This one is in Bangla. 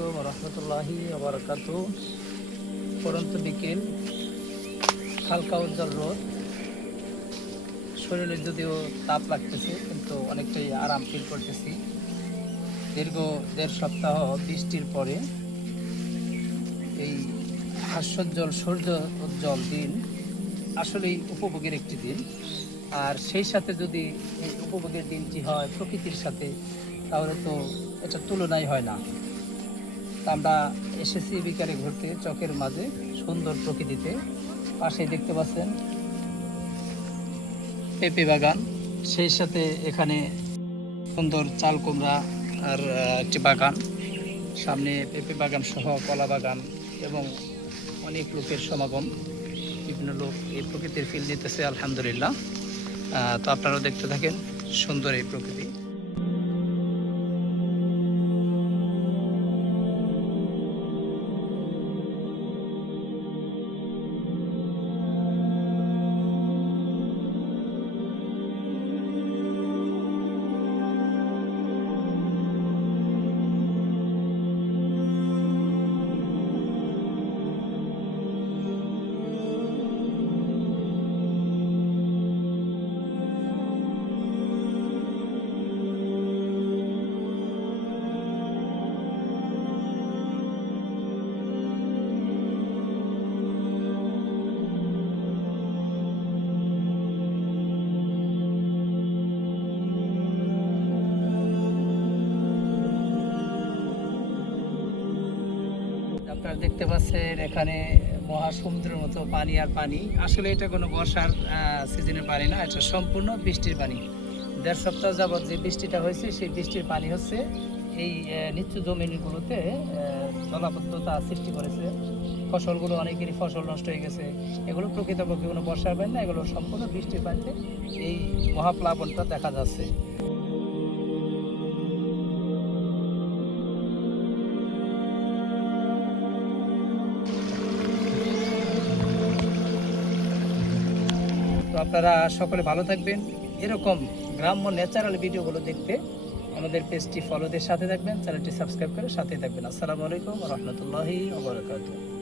আলাইকুম রহমতুল্লাহি বারাকাতুহু। পরন্ত বিকেল, হালকা উজ্জ্বল রোদ, শরীরে যদিও তাপ লাগতেছে কিন্তু অনেকটাই আরাম ফিল করতেছি। দীর্ঘ 1.5 সপ্তাহ বৃষ্টির পরে এই হাস্যোজ্জ্বল সূর্য উজ্জ্বল দিন আসলেই উপভোগের একটি দিন। আর সেই সাথে যদি এই উপভোগের দিনটি হয় প্রকৃতির সাথে, তাহলে তো এটা তুলনাই হয় না। আমরা এসেছি বিকালে ঘুরতে চকের মাঝে সুন্দর প্রকৃতিতে। পাশেই দেখতে পাচ্ছেন পেঁপে বাগান, সেই সাথে এখানে সুন্দর চাল কুমড়া আর একটি বাগান, সামনে পেঁপে বাগান সহ কলা বাগান এবং অনেক লোকের সমাগম। বিভিন্ন লোক এই প্রকৃতির ফিল নিতেছে আলহামদুলিল্লাহ। তো আপনারাও দেখতে থাকেন সুন্দর এই প্রকৃতি। আপনারা দেখতে পাচ্ছেন এখানে মহাসমুদ্রের মতো পানি আর পানি। আসলে এটা কোনো বর্ষার সিজনের পানি না, এটা সম্পূর্ণ বৃষ্টির পানি। 1.5 সপ্তাহ যাবৎ যে বৃষ্টিটা হয়েছে সেই বৃষ্টির পানি হচ্ছে এই নিচু জমিনগুলোতে জলাবদ্ধতা সৃষ্টি করেছে। ফসলগুলো, অনেকেরই ফসল নষ্ট হয়ে গেছে। এগুলো প্রকৃতপক্ষে কোনো বর্ষার পানি না, এগুলো সম্পূর্ণ বৃষ্টির পানিতে এই মহাপ্লাবনটা দেখা যাচ্ছে। তো আপনারা সকলে ভালো থাকবেন। এরকম গ্রাম্য ন্যাচারাল ভিডিওগুলো দেখতে আমাদের পেজটি ফলোদের সাথে থাকবেন, চ্যানেলটি সাবস্ক্রাইব করে সাথে থাকবেন। আসসালামু আলাইকুম রহমতুল্লাহি ওয়া বারাকাতুহু।